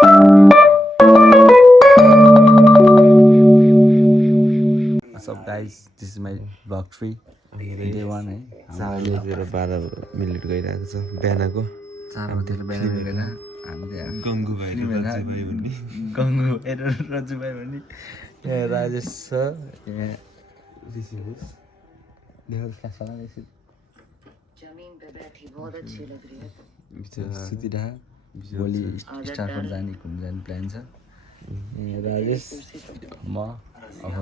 What's up guys, this is my vlog 3 day 1 है 12 गइरहेको छ बिहानको 4 बजेर बिहान गएर हामीले गङ्गु भाइ गङ्गु रजु भाइ भन्ने यहाँ राजेश छ यहाँ ऋषिभूष देखो क्या साला ऋषि जमीन पे बैठी बहुत अच्छी लग रही है सितिरहा भोलि स्टारफोर्ड जाने घुम्न जाने प्लान छ यहाँ राजेश म अब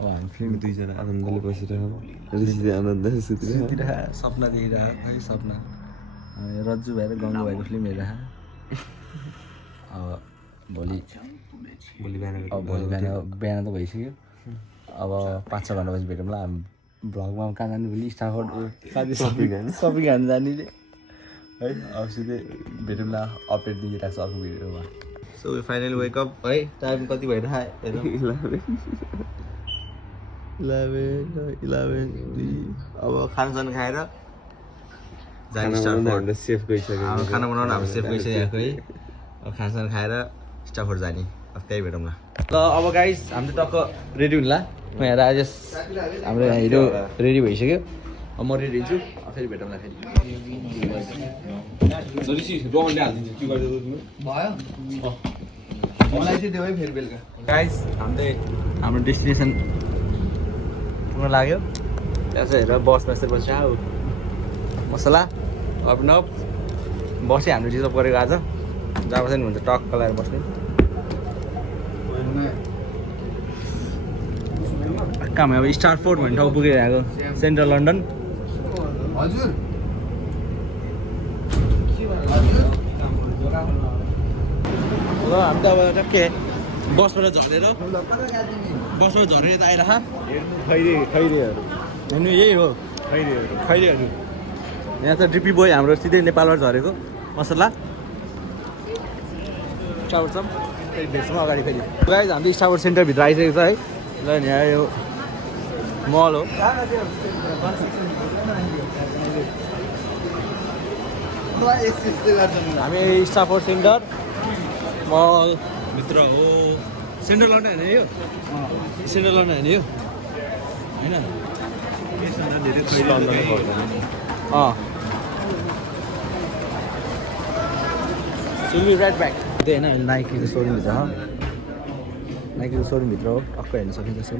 हामी फिल्म दुईजना आनन्दले बसिरहेको ऋषिले आनन्दले सुतिरहा सपना देखिरह है सपना रज्जु भाइ र गङ्गु भाइको फिल्म हेरिरह अब भोलि बिहान त भइसक्यो अब 5-6 घन्टा पछि भेटौँला हामी भ्लगमा कहाँ जाने भोलि स्टाफोर्ड साथी सपिङ खानु जाने है अब सिधै भेटौँला अपडेट दिइरहेको छ अर्को भिडियोमा सो फाइनली वेकअप है टाइम कति भइरहेको 11 अब खानासाना खाएर सेफ गइसक्यो खाना बनाउन हाम्रो सेफ गइसकेको है अब खानासाना खाएर स्टाफोर्ड जाने अब त्यही भेटौँला ल अब गाइस हामी टक्क रेडी हुन्ला म यहाँ राजेश हाम्रो यहाँ हिरो रेडी भइसक्यो अब म रेडी हुन्छु फेरि भेटौँला फेरि गाइस हाम्रो डेस्टिनेसन पुग्न लाग्यो त्यहाँ चाहिँ हेरेर बसमा यसरी बस्छ मसला अप न बसेँ हामीले रिजर्भ गरेको आज जहाँ बस्यो नि हुन्छ टक्क लगाएर बस्ने काम अब स्टारफोर्ड भन्ने ठाउँ पुगिरहेको सेन्ट्रल लन्डन ल हामी त अब टक्कै बसबाट झरेर यता आइरह खैरेहरू हेर्नु यही हो खैरेहरू यहाँ त डिपी बोय हाम्रो सिधै नेपालबाट झरेको मसला स्टाफोर्ड छ फेरि भेट्छौँ अगाडि फेरि गाइस हाम्रो स्टाफोर्ड सेन्टरभित्र आइसकेको छ है ल यहाँ यो मल हो हामी स्टाफोर्ड सेन्टर मलभित्र हो सेन्ट्रल लन्डन होइन यो सेन्ट्रल लन्डन होइन यो होइन सुलु राइट ब्याक त्यही होइन नाइकीको सोरुमभित्र हो नाइकीको सोरुमभित्र हो टक्क हेर्न सकिन्छ यसो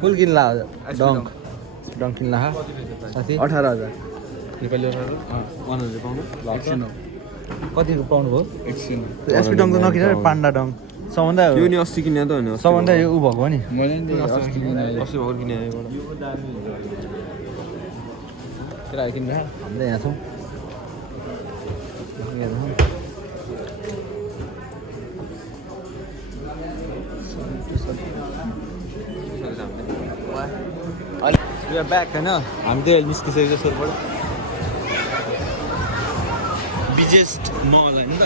फुल किन्ला डङ्क किन्ला साथी 18,000 नेपाली 18 1000 पाउनु कतिको पाउनु भयो एसपी डङ त नकिन पान्डा डङ सबभन्दा यो नि अस्ति किने त होइन सबभन्दा यो ऊ भएको नि अस्ति भएको किने त्यसलाई किन्न हामीले यहाँ छौँ ब्याक होइन हामी त्यो निस्किसकेको छ सोरबाट बिजेस्ट मल होइन त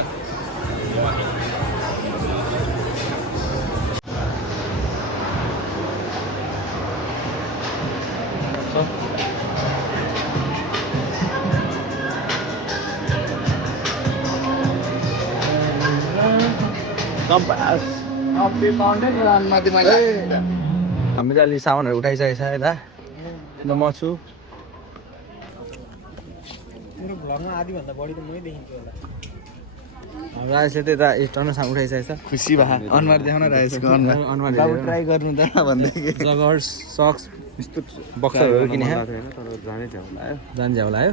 हामीले अलि सामानहरू उठाइसकेको छ यता ल म छु राजेशले त यता टन्न सामान उठाइसकेको छ खुसी भए अनुहार देखाउन राजेशको अनुहार ट्राई गर्नु त भन्दै जगर्स सक्स यस्तो बक्सरहरू किने जाने झ्याउ लाग्यो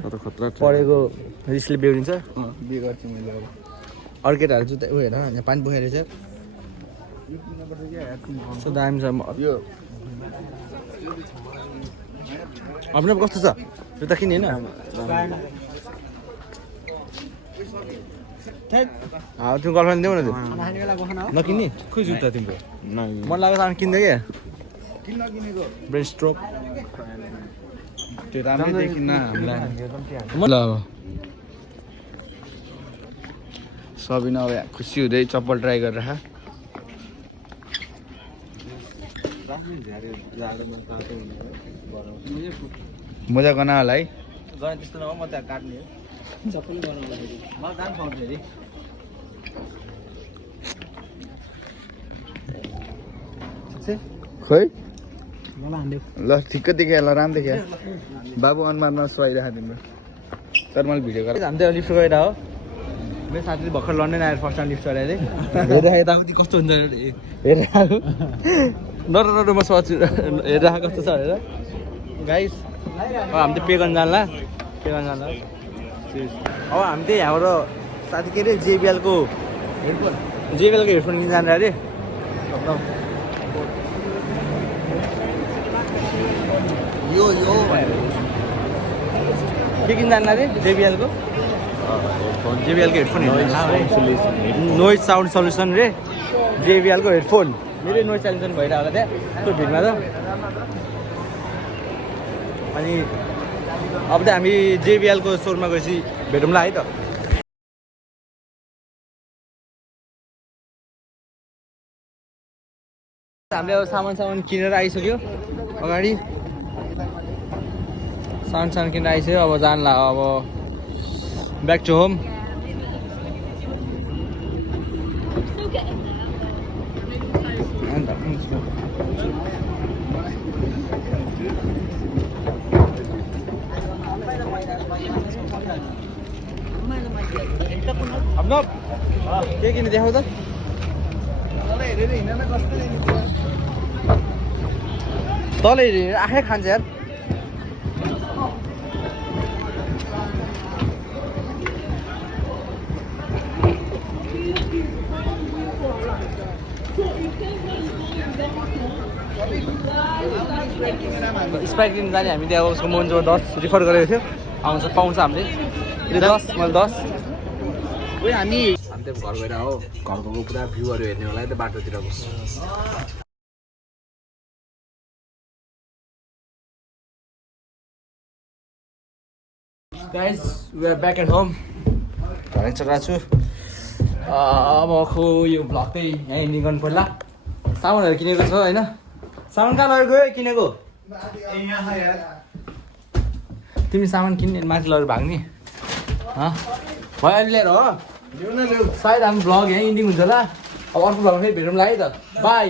पढेको रिसले बिग्रिन्छ बिहे गर्छु मैले अब अर्को केटाहरू जुत्ता उयो हेर यहाँ पानी बोकेर रहेछ यस्तो दामी छ यो आफ्नो कस्तो छ जुत्ता किने होइन तिम्रो गर्लफ्रेन्ड देऊ न त्यो नकिन्ने खोइ जुत्ता तिम्रो मन लाग्यो सामान किन्दै क्या ब्रेन स्ट्रोक त्यो राम्रै देखिन्न हामीलाई ल अब सबिना अब खुसी हुँदै चप्पल ट्राई गरेर मजा गर्न होला है त्यस्तो नभए म त्यहाँ काट्ने खोइ ल ठिक्क देखेँ ल राम्रो देखेँ बाबु अनुहार नसुहाइरहेको तिम्रो तर मैले भिडियो गरेँ हामी चाहिँ लिफ्ट गएर हो मेरो साथीले भर्खर लन्डन आएर फर्स्ट टाइम लिफ्ट गराएर हेरेर यताउति कस्तो हुन्छ हेरेर नर म सोच्छु हेरेर कस्तो छ हेरेर गाइस अब हामी चाहिँ पे गर्न जान्ला अब हामी चाहिँ यहाँबाट साथी के अरे जेबिएलको हेडफोन किन जाने अरे यो के किन जान्ला अरे जेबिएलको हेडफोन नोइज साउन्ड सल्युसन रे जेबिएलको हेडफोन मेरै नोइज सल्युसन भइरहेको होला त्यहाँ त्यो भिडमा त अनि अब त हामी जेबिएलको स्टोरमा गएपछि भेटौँला है त हामीले अब सामान किनेर आइसक्यो अगाडि सामान किनेर आइसक्यो अब जान्ला अब ब्याक टु होम के किने देखाउ त तल हेरेर आँखै खान्छ यार स्प्राइट किन्नु जाने हामी त्यहाँ उसको मोन्जो 10 रिफर गरेको थियो पाउँछ हामीले 10 मैले 10 हामी त घर गएर हो घरको पुरा भ्यूहरू हेर्ने होला है त बाटोतिरको guys we are back at home घरै चलाएको छु अब खो यो भ्लग चाहिँ यहाँ इन्डिङ गर्नु पर्ला सामानहरू किनेको छ होइन सामान कहाँ लगेर गयो किनेको तिमी सामान किन्ने माथि लगेर भाग्ने भयो अहिले लिएर हो सायद हाम्रो भ्लग यहाँ इन्डिङ हुन्छ होला अब अर्को भ्लग फेरि भेटौँला है त बाई